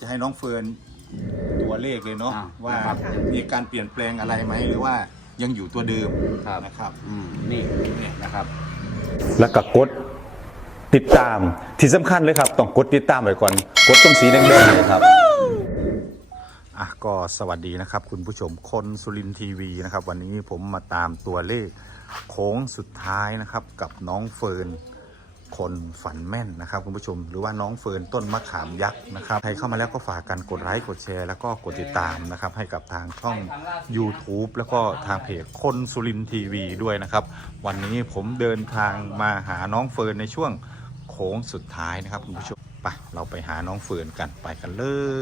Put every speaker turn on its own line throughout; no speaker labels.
จะให้น้องเฟิร์นตัวเลขเลยเนาะว่า
ครับ
มีการเปลี่ยนแปลงอะไรไหมหรือว่ายังอยู่ตัวเดิม
ครับ
นะครับ
นี่นะครับ
แล้วก็กดติดตามที่สำคัญเลยครับต้องกดติดตามไว้ก่อนกดตรงสีแดงๆเลยครับ
ก็สวัสดีนะครับคุณผู้ชมคนสุรินทร์ทีวีนะครับวันนี้ผมมาตามตัวเลขโค้งสุดท้ายนะครับกับน้องเฟิร์นคนฝันแม่นนะครับคุณผู้ชมหรือว่าน้องเฟิร์นต้นมะขามยักษ์นะครับใครเข้ามาแล้วก็ฝากกันกดไลค์กดแชร์แล้วก็กดติดตามนะครับให้กับทางช่อง YouTube แล้วก็ทางเพจคนสุรินทร์ทีวีด้วยนะครับวันนี้ผมเดินทางมาหาน้องเฟิร์นในช่วงโค้งสุดท้ายนะครับคุณผู้ชมไปเราไปหาน้องเฟิร์นกันไปกันเลย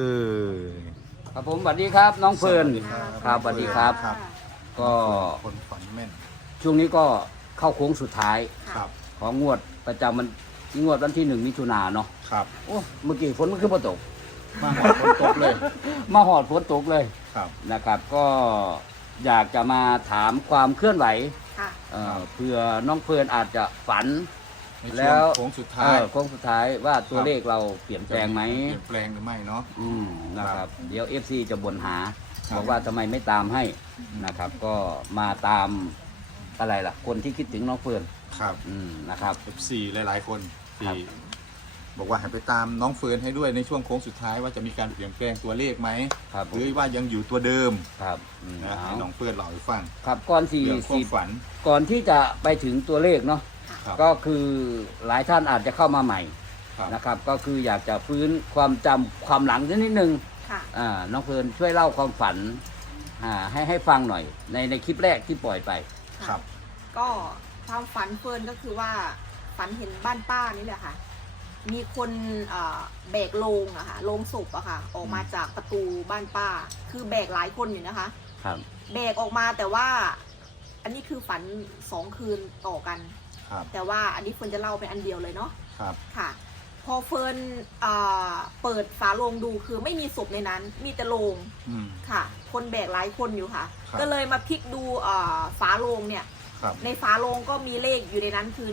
ครับผมสวัสดีครับน้องเฟิร์นครับสวัสดีครับ
ครับ
ก็
คนฝันแม่น
ช่วงนี้ก็เข้าโค้งสุดท้าย
ครับ
ของงวดประจำมันงวดวันที่1 มิถุนายนเนาะ
ครับ
โอ้เมื่อกี้ฝนมันคือฝนตก
มาหาคนตกเลย
มาหอดฝนตกเลย
ครับ
นะครับ ก็อยากจะมาถามความเคลื่อนไหว
ค่ะ
เพื่อน้องเฟิร์นอาจจะฝัน
ใน
แล้
ช่วง
ว
โค้งสุดท้าย
โค้งสุดท้ายว่าตัวเลขเราเปลี่ยนแปลงไหม
เปลี่ยนแปลงหรือไม่เนาะ
นะครับเดี๋ยว FC จะบ่นหา
ครับ
บอกว่าทำไมไม่ตามให้นะครับ ก็มาตามอะไรล่ะ คนที่คิดถึงน้องเฟิร์น
ครับ
นะครับ
FC หลายๆคน
ครั
ที่
บ
บอกว่าให้ไปตามน้องเฟิร์นให้ด้วยในช่วงโค้งสุดท้ายว่าจะมีการเปลี่ยนแปลงตัวเลขไหม
ครับผ
ห
ม
รือว่ายังอยู่ตัวเดิม
ครับ
นะ
เอา
ให้น้องเฟิร์นเล่าให้ฟัง
ครับก่อนสี่
เรื่องความฝัน
ก่อนที่จะไปถึงตัวเลขเนาะ
ครับ
ก็คือหลายท่านอาจจะเข้ามาใหม่
ครับ
นะครับ ก็คืออยากจะฟื้นความจำความหลังนิดนึง
ค่ะ
น้องเฟิร์นช่วยเล่าความฝันให้ฟังหน่อยในคลิปแรกที่ปล่อยไป
ครับ
ก็ความฝันเฟิร์นก็คือว่าฝันเห็นบ้านป้านี่แหละค่ะ มีคนแบกโลงอะค่ะโลงศพอะค่ะ ออกมาจากประตูบ้านป้า คือแบกหลายคนอยู่นะคะ
ครับ
แบกออกมาแต่ว่า อันนี้คือฝัน2 คืนต่อกัน
ครับ
แต่ว่าอันนี้เฟิร์นจะเล่าเป็นอันเดียวเลยเนาะ
ครับ
ค่ะ พอเฟิร์นเปิดฝาโลงดูคือไม่มีศพในนั้น มีแต่โลง
อืม
ค่ะ คนแบกหลายคนอยู่ค่ะ
ครับ
ก็เลยมาพลิกดูฝาโลงเนี่ย
ครับ
ในฝาโลงก็มีเลขอยู่ในนั้นคือ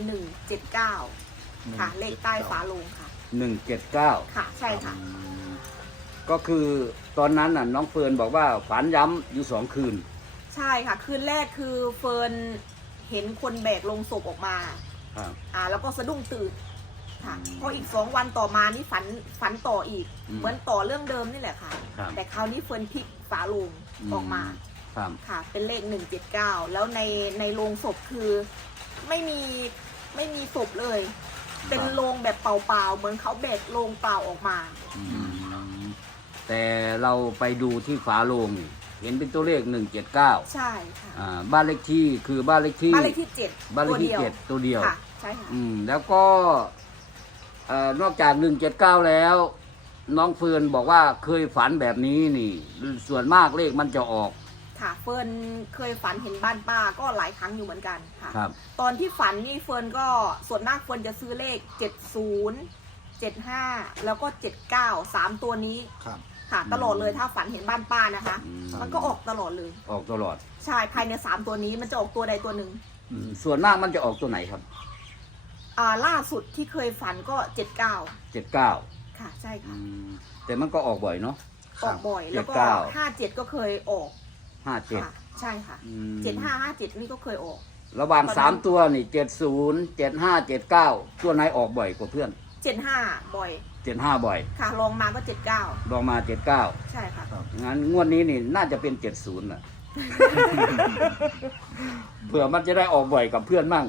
179ค่ะ เลขใต้ฝาโลงค่ะ
179
ค่ะ ใช่ค่ะ
ก็คือตอนนั้นน่ะน้องเฟิร์นบอกว่าฝันย้ำอยู่2 คืน
ใช่ค่ะ คืนแรกคือเฟิร์นเห็นคนแบกลงศพออกมา
ครับ
แล้วก็สะดุ้งตื่นค่ะ
อืม
พออีก2 วันต่อมานี่ฝันต่ออีก
อืม
เหมือนต่อเรื่องเดิมนี่แหละค่ะ
ครับ
แต่คราวนี้เฟิร์นพลิกฝาโลงออกมา
ครับ
ค่ะ เป็นเลข179แล้วในโรงศพคือไม่มีศพเลย เป็นโรงแบบเปล่าๆเหมือนเขาแบกโรงเปล่าออกมา
แต่เราไปดูที่ฝาโลงนี่เห็นเป็นตัวเลข179
ใช่ค่ะ
บ้านเลขที่คือบ้านเลขที่
บ้านเลขที่7
บ้านเลขที่ตัวเดียว
ค่ะ ใช่ค่ะ
แล้วก็นอกจาก179แล้ว น้องเฟิร์นบอกว่าเคยฝันแบบนี้นี่ ส่วนมากเลขมันจะออก
ค่ะเฟิร์นเคยฝันเห็นบ้านป้าก็หลายครั้งอยู่เหมือนกันค่ะ
ครับ
ตอนที่ฝันนี่เฟิร์นก็ส่วนมากเฟิร์นจะซื้อเลข70 75แล้วก็79 3ตัวนี้
ครับ
ค่ะ ตลอดเลยถ้าฝันเห็นบ้านป้านะคะ มันก็ออกตลอดเลย
ออกตลอด
ใช่ภายใน3ตัวนี้มันจะออกตัวใดตัวหนึ่ง
ส่วนมากมันจะออกตัวไหนครับ
ล่าสุดที่เคยฝันก็79
79
ค่ะใช่ค่ะ
แต่มันก็ออกบ่อยเนาะ
ออกบ่อยแล้วก็
79
57ก็เคยออกค่ะ
57
ใช่ค่ะ
อืม
7557นี่ก็เคยออก
ระหว่าง3ตัวนี่70 75 79 ตัวไหนออกบ่อยกว่าเพื่อน
75บ่อย
75 บ่อย
ค่ะลองมาก็79
ลองมา 79
ใช่ค่ะ
งั้นงวดนี้นี่น่าจะเป็น 70น่ะ เผื่อมันจะได้ออกบ่อยกับเพื่อนมั่ง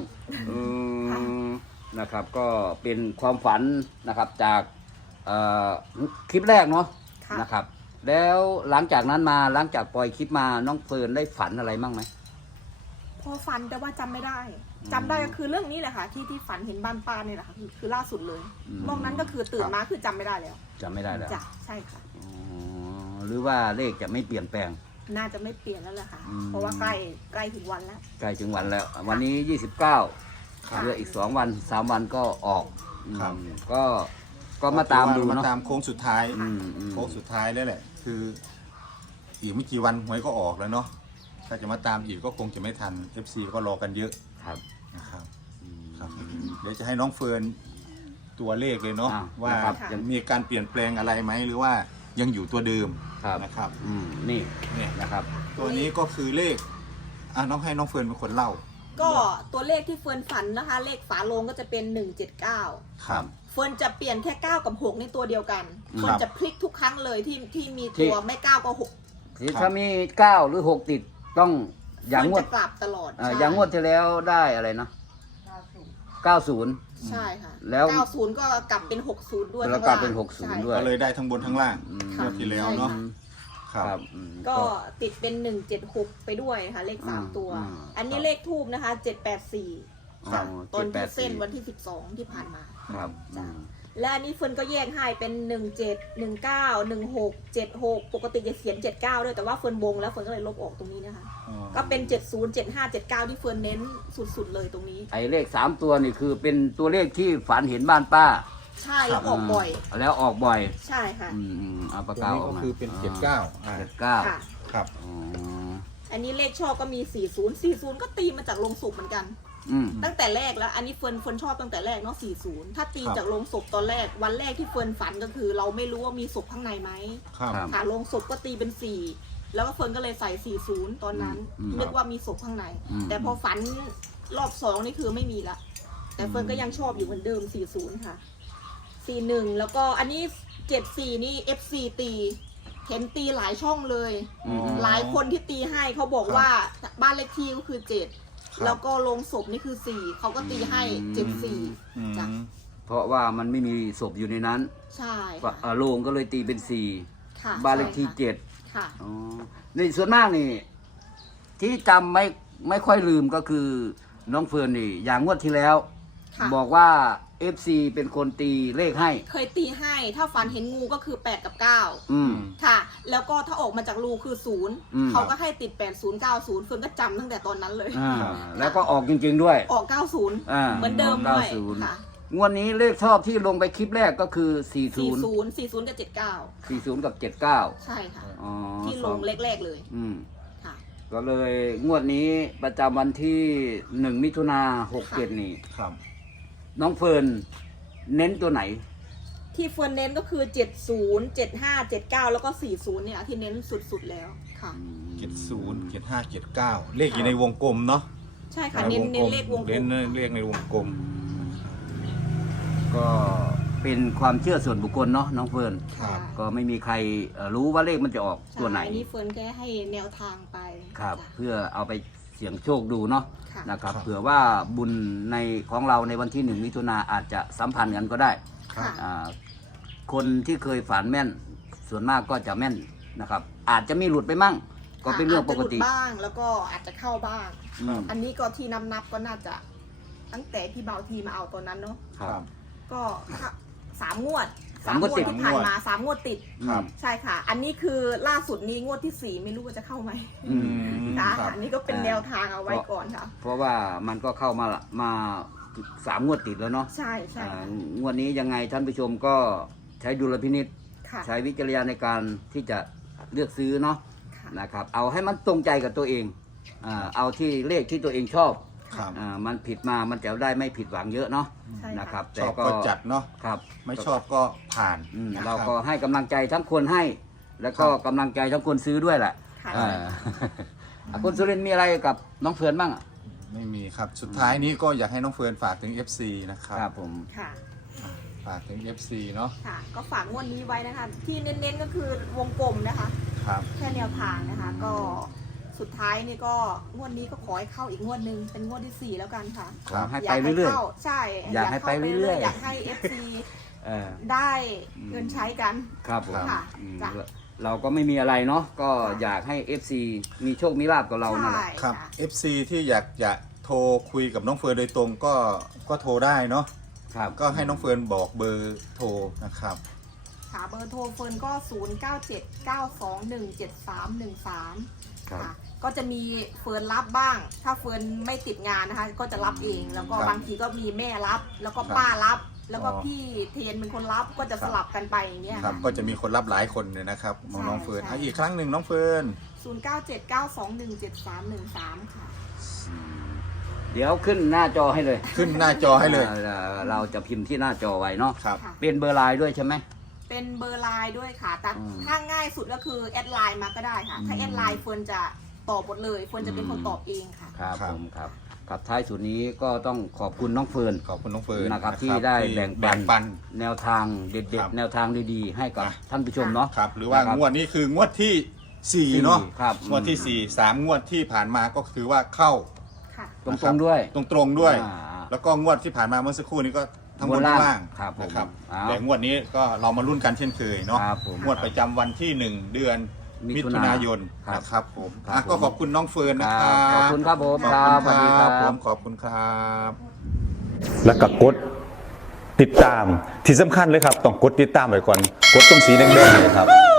นะครับ ก็เป็นความฝันนะครับจากคลิปแรกเนาะ
ค่ะ
นะครับ แล้วหลังจากนั้นมาหลังจากปล่อยคลิปมาน้องเฟิร์นได้ฝันอะไรมั่งไหม
พอฝันแต่ว่าจำไม่ได้จำได้ก็คือเรื่องนี้แหละค่ะที่ฝันเห็นบ้านป้าเนี่ยแหละค่ะคือล่าสุดเลยนอกนั้นก็คือตื่นมาคือจำไม่ได้แล้ว
จำไม่ได้แล้ว
จ้ะใช่ค่ะ
อ๋อหรือว่าเลขจะไม่เปลี่ยนแปลง
น่าจะไม่เปลี่ยนแล้วแหละค่ะ
อืม
เพราะว่าใกล้ถึงวันแล้ว
ใกล้ถึงวันแล้ว วันนี้ 29
ครับ
เหลืออีก2 วัน 3 วันก็ออก
ครับ
ก็มาตามดู
มา
เนาะ
ตามโค้งสุดท้าย
อืม
โค้งสุดท้ายแล้วแหละ คือ อีกไม่กี่วันหวยก็ออกแล้วเนาะถ้าจะมาตามอีกก็คงจะไม่ทัน FC ก็รอกันเยอะ
ครับ
นะครับครับเดี๋ยวจะให้น้องเฟิร์นตัวเลขเลยเนาะ
อ่า
ว่า
นะครับ
ยังมีการเปลี่ยนแปลงอะไรไหมหรือว่ายังอยู่ตัวเดิม
ครับ
นะครับ
นี่
เนี่ย
นะครับ
ตัวนี้ก็คือเลขน้องให้น้องเฟิร์นเป็นคนเล่า
ก็ตัวเลขที่เฟิร์นฝันนะคะ เลขฝาโลงก็จะเป็น 179
ครับ
เฟิร์นจะเปลี่ยนแค่ 9 กับ 6 ในตัวเดียวกัน
ครับ
เฟิร์นจะพลิกทุกครั้งเลยที่มีตัวไม่ 9 ก็ 6
ถ้ามี9หรือ6ติดต้องอย่างง
เฟิ
ว
ร์
ด
นจะกลับตลอดใช่
อย่างงวดที่แล้วได้อะไรนะ90
ใช่ค่ะ
แล้ว
90 ก็กลับเป็น 60 ด้วย
แล้วกลับเป็น60
ใช่
ด้วย
ก็เลยได้ทั้งบนทั้งล่าง
ค่ะ
งวดที่แล้วเนาะ
ใช่
ครับ
ก็ติดเป็น 176 ไปด้วยค่ะ เลข 3 ตัว อันนี้เลขทูบนะคะ 784
ครับ
ตอนที่
784
เส้นวันที่ 12 ที่ผ่านมา
ครับ
จ้ะ และอันนี้เฟิร์นก็แยกให้เป็น 17 19 16 76 ปกติจะเขียน 79 ด้วยแต่ว่าเฟิร์นวงแล้วเฟิร์นก็เลยลบออกตรงนี้นะคะ ก็เป็น 70 75 79 ที่เฟิร์นเน้นสุดๆเลยตรงนี้
ไอ้เลข3ตัวนี่คือเป็นตัวเลขที่ฝันเห็นบ้านป้า
ใช่แล้วออกบ่อย
แล้วออกบ่อย
ใช่ค่ะ
เอาปาก
ตัว
กา
นี้
ออ
ก็
กมา
คือเป็น79
79
ค่ะ
ครับ
อ๋อ
อันนี้เลขชอบก็มี 40 40 ก็ตีมาจากลงศพเหมือนกัน
อืม
ตั้งแต่แรกแล้ว อันนี้เฟิร์นชอบตั้งแต่แรกเนาะ 40 ถ้าตีจากลงศพตอนแรก วันแรกที่เฟิร์นฝันก็คือ เราไม่รู้ว่ามีศพข้างในไหม
ครับ
ครับ
ค่ะลงศพก็ตีเป็น 4 แล้วก็เฟิร์นก็เลยใส่ 40 ตอนนั้น นึกว่ามีศพข้างใน แต่พอฝันรอบ2นี่คือไม่มีละ แต่เฟิร์นก็ยังชอบอยู่เหมือนเดิม 40 ค่ะ 41 แล้วก็อันนี้ 74 นี่ FC ตี เห็นตีหลายช่องเลย หลายคนที่ตีให้เขาบอกว่าบ้านเลขที่ก็คือ 7 แล้วก็ลงศพนี่คือ 4 เขาก็ตีให้ 74จ้ะ
เพราะว่ามันไม่มีศพอยู่ในนั้น
ใช่
ก็
ค่ะ
โรงก็เลยตีเป็น
ค่ะ
4บ้านเลขที่
ใช่ค่ะ
7อ๋อนี่ส่วนมากนี่ ที่จำไม่ค่อยลืมก็คือน้องเฟิร์นนี่ อย่างงวดที่แล้ว
ค่ะ
บอกว่า FC เป็นคนตีเลขให้
เคยตีให้ ถ้าฝันเห็นงูก็คือ 8 กับ
อืม
9 ค่ะ แล้วก็ถ้าออกมาจากรูคือ
อืม
0 เขาก็ให้ติด 80 90 เฟิร์นก็จำตั้งแต่ตอนนั้นเลย
แล้วก็ออกจริงๆด้วย
ออก 90 เหมือนเดิมด้วยค่ะ
งวดนี้เลขชอบที่ลงไปคลิปแรกก็คือ 40
40 กับ 79
40 กับ 79
ใช่ค่ะ
อ๋อ
ที่ลงแรกๆเลย
อืม
ค่ะ
ก็เลยงวดนี้ประจำวันที่ 1 มิถุนา67 นี่
ครับ
น้องเฟิร์นเน้นตัวไหน
ที่เฟิร์นเน้นก็คือ 70 75 79 แล้วก็ 40 เนี่ยที่เน้นสุดๆแล้วค่ะ
70 75 79 เลขอยู่ในวงกลมเนาะ
ใช่ค่ะ เน้นเลขวงกล
เน้น
ม
เลขในวงกลม
ก็เป็นความเชื่อส่วนบุคคลเนาะน้องเฟิร์น
ครับ
ก็ไม่มีใครรู้ว่าเลขมันจะออกตัวไหน
ใช่อันนี้เฟิร์นแค่ให้แนวทางไป
ครับ
จ้ะ
เพื่อเอาไปเสี่ยงโชคดูเนาะ
ค่ะ
นะครับ
ครับ
เผื่อว่าบุญในของเราในวันที่ 1 มิถุนาอาจจะสัมพันธ์กันก็ได้
ค่ะ
คนที่เคยฝันแม่นส่วนมากก็จะแม่นนะครับ อาจจะมีหลุดไปมั่ง ก็เป็นเรื่องปกติ
าจจะหลุดบ้างแล้วก็อาจจะเข้าบ้าง
อืม
อันนี้ก็ที่นับก็น่าจะ ตั้งแต่พี่เบาทีมาเอาตอนนั้นเนาะ
ครับ
ก็3 งวด
สามงวดติด
ที่ผ่านมา3 งวดติด
ครับ
ใช่ค่ะ อันนี้คือล่าสุดนี้งวดที่ 4 ไม่รู้ว่าจะเข้าไหม
อืม
ค่ะ
ครับ
อันนี้ก็เป็นแนวทางเอาไว้ก่อนค่ะ
เพราะว่ามันก็เข้ามา3 งวดติดแล้วเนาะ
ใช่ใช่ค่ะ
งวดนี้ยังไงท่านผู้ชมก็ใช้ดุลพินิษ
ค่ะ
ใช้วิจารณญาณในการที่จะเลือกซื้อเนาะ
ค่ะ
นะครับ เอาให้มันตรงใจกับตัวเองเอาที่เลขที่ตัวเองชอบ
ครับ
มันผิดมามันจะได้ไม่ผิดหวังเยอะเนาะ
ใช่
นะครับ
ชอบก็จัดเนาะ
ครับ
ไม่ชอบก็ผ่าน
เรา
นะครับ
ก็ให้กำลังใจทั้งคนให้ แล้วก็
ครับ
กำลังใจทั้งคนซื้อด้วยแหละ
ค่ะ
อ่า คุณสุรินทร์มีอะไรกับน้องเฟิร์นบ้างอ่ะ
ไม่มีครับ สุดท้ายนี้ก็อยากให้น้องเฟิร์นฝากถึง FC นะครับ
ครับผม
ค่ะ
ฝากถึง FC เนาะ
ค่ะ ก็ฝากงวดนี้ไว้นะคะ ที่เน้นๆก็คือวงกลมนะคะ
ครับ
แค่แนวทางนะคะ ก็สุดท้ายนี่ก็งวดนี้ก็ขอให้เข้าอีกงวดหนึ่งเป็นงวดที่ 4 แล้วกันค่ะ
ครับ
ให้ไปเรื่อย
ข้าใช่
อยากให้ไปเรื่อยๆ
อยากให้ FC
ๆเออ
ได้เงินใช้กัน
ครับผม
ค่ะ
อืม
จ้ะ
เราก็ไม่มีอะไรเนาะก็
ค่ะ
อยากให้ FC มีโชคมีลาบกับเรานั่นแหละ
ใช่
ครับ
ค่ะ
FC ที่อยากจะโทรคุยกับน้องเฟิร์นโดยตรงก็โทรได้เนาะ
ครับ
ก็ให้น้องเฟิร์นบอกเบอร์โทรนะครับ
ค่ะเบอร์โทรเฟิร์นก็ 0979217313
ครับ
ค่ะ ก็จะมีเฟิร์นรับบ้าง ถ้าเฟิร์นไม่ติดงานนะคะ ก็จะรับเอง แล้วก็
ครับ
บางทีก็มีแม่รับ แล้วก็
ครับ
ป้ารับ แล้วก็
อ๋อ
พี่เทนเป็นคนรับ ก็จะ
ครับ
สลับกันไปอย่างเงี้ย
ครับ ก็จะมีคนรับหลายคนเนี่ยนะครับน้องเฟิร์น
ใช่
อ่ะอีกครั้งหนึ่งน้องเฟิร์น
0979217313 ค่ะ
เดี๋ยวขึ้นหน้าจอให้เลย
ขึ้นหน้าจอให้เลย
เราจะพิมพ์ที่หน้าจอไว้เนาะ
ครับ
ค่ะ
เป็นเบอร์ไลน์ด้วยใช่ไหม
เป็นเบอร์ไลน์ด้วยค่ะแต่ถ้าง่ายสุดก็คือแอดไลน์มาก็ได้ค่ะ ถ้าแอดไลน์เฟิร์นจะตอบหมดเลยเฟิร์นจะเป็นคนตอบเองค่ะ
ครับผมครับกับท้ายสุดนี้ก็ต้องขอบคุณน้องเฟิร์น
ขอบคุณน้องเฟิร์น
นะครับที่ได้แบ่งปันแนวทางเด็ด
ครับ
ๆแนวทางดีๆให้กับท่านผู้ชมเนาะ
ครับหรือว่า
นะคบ
งวดนี้คืองวดที่ 4 เนาะ
ครับ
งวดที่ 4 3 งวดที่ผ่านมาก็ถือว่าเข้า
ค่ะ
ตรงๆด้วย
ตรงๆด้วย
อ่า
แล้วก็งวดที่ผ่านมาเมื่อสักครู่นี้ก็ทั้งบน
บน
ทั้ง
ล่า
ล่าง ง
ครับผม
นะครับ
อ้าว
แต่งวดนี้ก็เรามาลุ้นกันเช่นเคยเนาะ
ครับผม
งวดประจำวันที่ 1 เดือนมิถุนายน
ครับ
นะครับผม
ครับ
อ่ะก็ขอบคุณน้องเฟิร์นนะค
ค
รั
รั
บบ
ขอบคุณครับผม
ขอบ
ค
คุ
รับ
ณ
สวัสดี
ค
ค
รั
รั
บบ ผมขอบคุณครับ
แล้วก็กดติดตามที่สำคัญเลยครับต้องกดติดตามไว้ก่อนกดตรงสีแดงๆเลยครับ